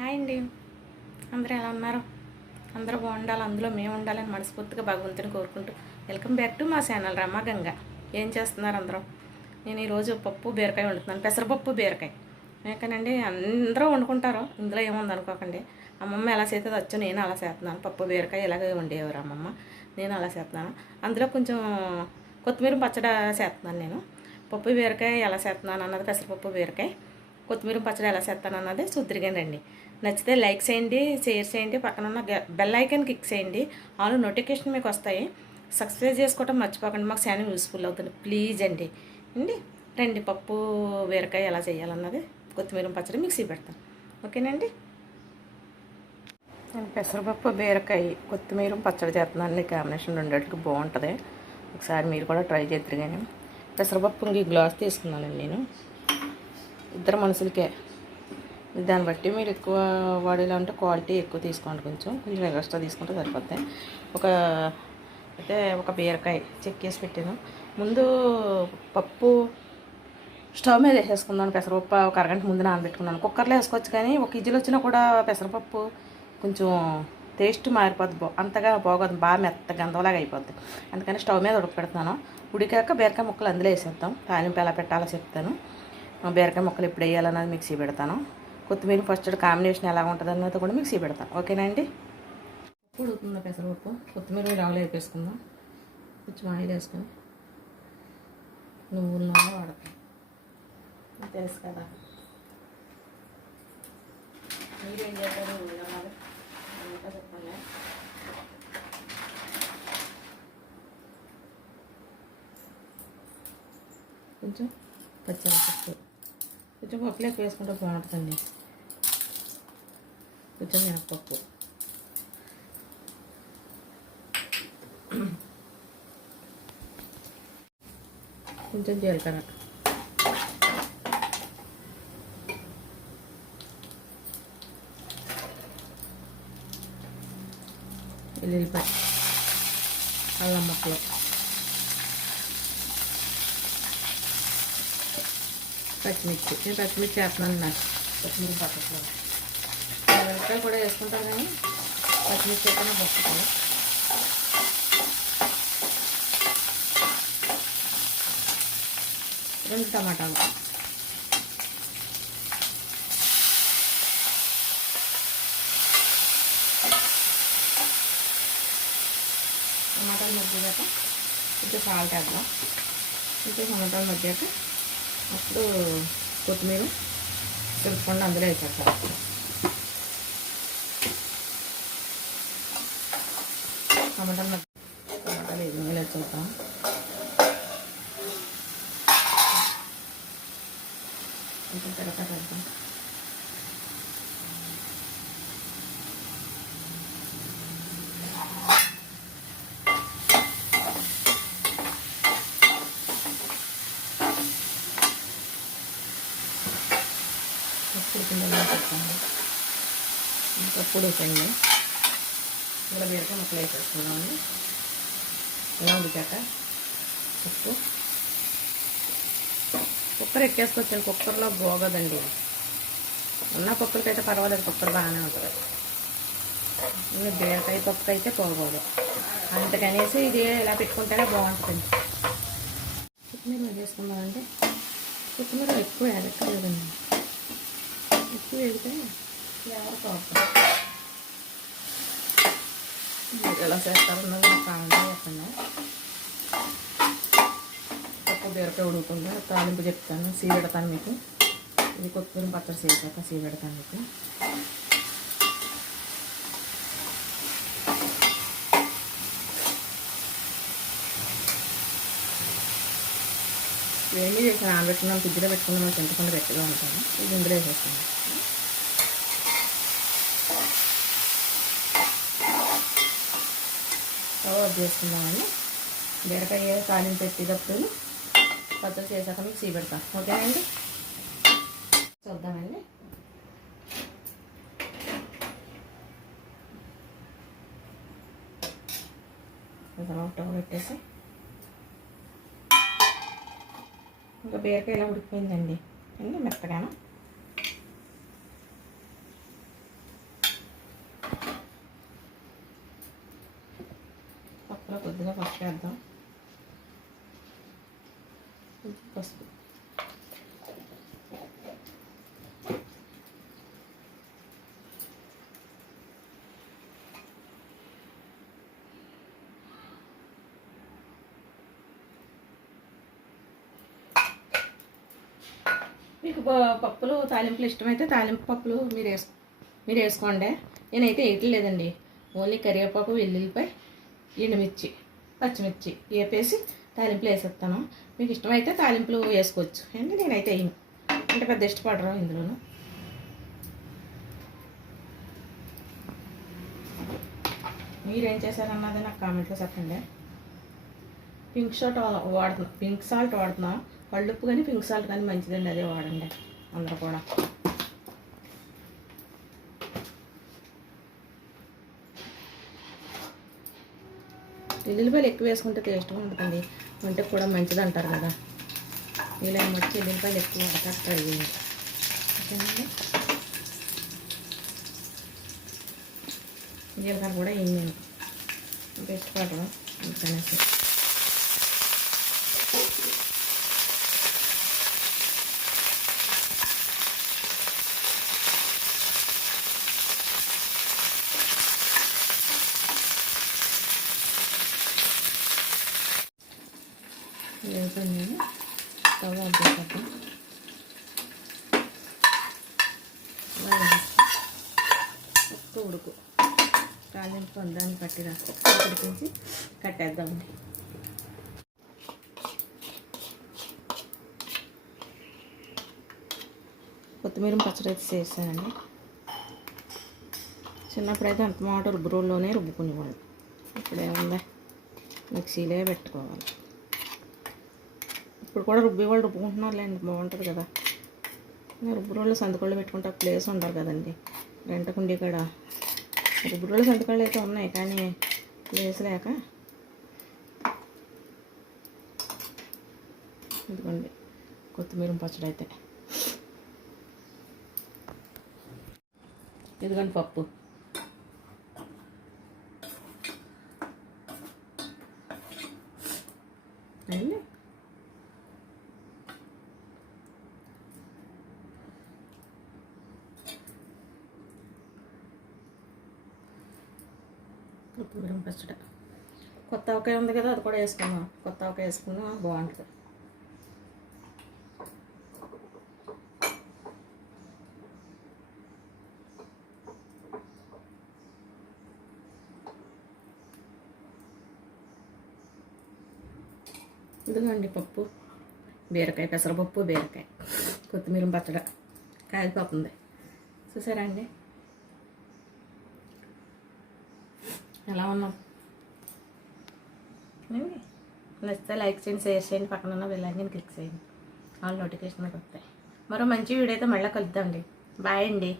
Hi అండి. అందరూ ఎలా ఉన్నారు? అందరూ బాగుండాలి అందులో మేము ఉండాలని మనస్ఫూర్తిగా భగవంతుని కోరుకుంటూ వెల్కమ్ బ్యాక్ టు మా ఛానల్ రమాగంగ ఏం చేస్తున్నారు అందరూ? నేను ఈరోజు పప్పు బీరకాయ వండుతున్నాను. పెసరపప్పు బీరకాయ. ఏకనండి అందరూ వండుకుంటారు. ఇందులో ఏముంది అనుకోకండి. అమ్మమ్మ ఎలా చేస్తుంది వచ్చో నేను అలా చేస్తున్నాను. పప్పు బీరకాయ ఇలాగే వండేవారు అమ్మమ్మ. నేను అలా చేస్తున్నాను. అందులో కొంచెం కొత్తిమీర పచ్చడి చేస్తున్నాను నేను. పప్పు బీరకాయ ఎలా చేస్తున్నాను అన్నది పెసరపప్పు బీరకాయ. కొత్తిమీర పచ్చడి ఎలా చేస్తాను అన్నది చూద్దరిగానండి నచ్చితే లైక్ చేయండి షేర్ చేయండి పక్కన ఉన్న గె- బెల్ ఐకాన్ క్లిక్ చేయండి. ఆల్ నోటిఫికేషన్ మీకు వస్తాయి. సబ్స్క్రైబ్ చేసుకోవడం మర్చిపోకండి. మాకు ఛానల్ యూస్ఫుల్ అవుతుంది. ప్లీజ్ అండి. అండి? రండి పప్పు బీరకాయ ఎలా చేయాలన్నది కొత్తిమీర పచ్చడి మిక్సీ పెడతాను ఓకేనండి? నేను పెసరపప్పు బీరకాయ కొత్తిమీర పచ్చడి చేస్తున్నాను. కాంబినేషన్ రెండింటికి బాగుంటుంది. ఒకసారి మీరు కూడా ట్రై చేద్దరు కానీ. పెసరపప్పు ఇంక ఈ గ్లాస్ తీసుకున్నానండి నేను. ఇద్దరు మనుషులకే. దాన్ని బట్టి మీరు ఎక్కువ వాడేలా ఉంటే క్వాలిటీ ఎక్కువ తీసుకోండి కొంచెం. కొంచెం ఎక్స్ట్రా తీసుకుంటే సరిపోద్ది. ఒక అయితే ఒక బీరకాయ చెక్కేసి పెట్టాను. ముందు పప్పు స్టవ్ మీద వేసేసుకుందాం. పెసరపప్పు ఒక అరగంట ముందు నానబెట్టుకున్నాను. కుక్కర్లో వేసుకోవచ్చు కానీ ఒక ఇజ్జలు వచ్చినా కూడా పెసరపప్పు కొంచెం టేస్ట్ మారిపోద్ది అంతగా బాగోదు. బాగా మెత్త గంధంలాగా అయిపోద్ది. అందుకని స్టవ్ మీద ఉడకపెడుతున్నాను ఉడికాక బీరకాయ ముక్కలు అందులో వేసేద్దాం. తాలింపు ఎలా పెట్టాలో చెప్తాను. బీరకాయ ముక్కలు ఎప్పుడు వేయాలన్నది మిక్సీ పెడతాను. కొత్తిమీర పచ్చడి కాంబినేషన్ ఎలా ఉంటుంది అన్నది కూడా మిక్సీ పెడతాను. ఓకేనా అండి? ఉడుకుతుందా పెసరపప్పు? కొత్తిమీర రావులు వేపేసుకుందాం. కొంచెం ఆయిల్ వేసుకొని నువ్వుల నూనె వాడతాం తెలుసు కదా. మీరేం చేస్తారు? నూనె అంతా చెప్పండి. కొంచెం పచ్చిమిరపప్పు కొంచెం పప్పులు ఎక్కువ వేసుకుంటే బాగుంటుందండి. కొంచెం మినపప్పు కొంచెం జీలకర్ర. ఎల్లుల్లిపాయ అల్లం ముక్కలు. పచ్చిమిర్చి నేను పచ్చిమిర్చి వేస్తున్నాను నాకు పచ్చిమిర్చి పక్కట్లో మిరపకాయలు కూడా వేసుకుంటాను కానీ పచ్చిమిర్చి అయితేనే బొక్కుతాయి రెండు టమాటాలు టమాటాలు మగ్గినాక కొంచెం సాల్ట్ వేద్దాం కొంచెం టమాటాలు మగ్గాక అప్పుడు కొత్తిమీర చింతపండు అందులో వేసేస్తాం. టమాటాలు మగ్గ టమాటాలు ఏది నీళ్ళు చూద్దాం కొంచెం తిరగ వేద్దాం అప్పుడు కింద పెట్టండి ఇంకప్పుడు ఉప్పండి ఇక్కడ బీరకాయ ముక్కలు వేసేసుకున్నాము ఇలా ఉడికాక ఉప్పు. కుక్కర్ ఎక్కేసుకొచ్చాను కుక్కర్లో బాగోదండి. ఉన్న కుక్కర్కైతే పర్వాలేదు కుక్కర్ బాగానే ఉంటుంది. ఇంకా బీరకాయ పప్పు అయితే పోగోదు. అందుకనేసి ఇది ఇలా పెట్టుకుంటేనే బాగుంటుంది. కొత్తిమీర వేసుకున్నామంటే కొత్తిమీర ఎక్కువ వేయక్కర్లేదండి ఎక్కువ వేడితే ఎవరు పోతుంది. మీరు ఎలా చేస్తారన్నది నాకు చెప్పండి తక్కువ బీరకాయ ఉడుకుందా తాలింపు చెప్తాను సీ పెడతాను మీకు. ఇది కొత్తిమీర పచ్చడి చేశాక సీ పెడతాను మీకు. వేడి చేసి నానబెట్టుకున్నాం ఫ్రిడ్జ్లో పెట్టుకున్నాం చింతకుండా గట్టిగా ఉంటాను ఇది ఇందులో వేసేస్తాను. కవర్ చేసుకుందామండి. బీరకాయ తాలింపు పెట్టేటప్పుడు పచ్చడి చేశాక మీకు చీపెడతాం. ఓకేనండి? చూద్దామండి. టవ్ పెట్టేసి ఇంకా బీరకాయ ఇలా ఉడికిపోయిందండి? అండి మెత్తగాను? కొద్దిగా పసుపు వేద్దాం పసుపు. మీకు ప- పప్పులు తాలింపులు ఇష్టమైతే తాలింపు పప్పులు మీరు వేసు మీరు వేసుకోండి. నేనైతే వేయట్లేదండి ఓన్లీ కరివేపాకు వెల్లుల్లిపాయ ఎండుమిర్చి. పచ్చిమిర్చి వేపేసి తాలింపులు వేసేస్తాను. మీకు ఇష్టమైతే తాలింపులు వేసుకోవచ్చు. అండి నేనైతే వేయను? అంటే పెద్ద ఇష్టపడరు ఇందులోనూ. మీరేం చేశారన్నది నాకు కామెంట్లో చెప్పండి. పింక్ షాల్ట్ వాడుతున్నా. పింక్ సాల్ట్ వాడుతున్నాం. కళ్ళుప్పు కానీ పింక్ సాల్ట్ కానీ మంచిదండి అదే వాడండి. అందరూ కూడా. ఎల్లుల్లిపాయలు ఎక్కువ వేసుకుంటే టేస్ట్గా ఉంటుంది వంటకు కూడా మంచిది అంటారు కదా. ఇలా వచ్చి ఎల్లుల్లిపాయలు ఎక్కువ వాడతారు ట్రై చేయండి. ఓకేనండి? జీలకర్ర కూడా ఏం బెస్ట్ ఇష్టపడరు అందుకనేసి వేసుకొని స్టవ్ ఆఫ్ చేసేద్దాం. ఒక్క ఉడుకు. తాలింపు పొందాన్ని పట్టి రాసి ఉడికించి కట్టేద్దామండి కొత్తిమీర పచ్చడి అయితే చేసానండి చిన్నప్పుడైతే అంత మాట రుబ్బురోల్లోనే రుబ్బుకునేవాళ్ళు. ఇప్పుడేముందా? మిక్సీలే పెట్టుకోవాలి. ఇప్పుడు కూడా రుబ్బి వాళ్ళు రుబ్బుకుంటున్నారులేండి బాగుంటుంది కదా. రుబ్బురోళ్ళు సంతకాళ్ళు పెట్టుకుంటే ప్లేస్ ఉండరు కదండి. రెంటకుండి ఇక్కడ రుబ్బురోళ్ళు సంతకాళ్ళు అయితే ఉన్నాయి కానీ ప్లేస్ లేక. ఇదిగోండి కొత్తిమీర పచ్చడి అయితే. ఇదిగోండి పప్పు. కొత్తిమీర పచ్చడి కొత్త ఆవకాయ ఉంది కదా అది కూడా వేసుకుందాం. కొత్త ఆవకాయ వేసుకున్నా బాగుంటుంది. ఇదిగోండి పప్పు. బీరకాయ పెసరపప్పు బీరకాయ. కొత్తిమీర పచ్చడి. కాలిపోతుంది చూసారా అండి? ఎలా ఉన్నాం నచ్చితే లైక్ చేయండి షేర్ చేయండి పక్కన ఉన్న వెళ్ళాలని క్లిక్ చేయండి. ఆల్ నోటిఫికేషన్ వస్తాయి. మరో మంచి వీడియోతో మళ్ళీ కలుద్దామండి బాయ్ అండి.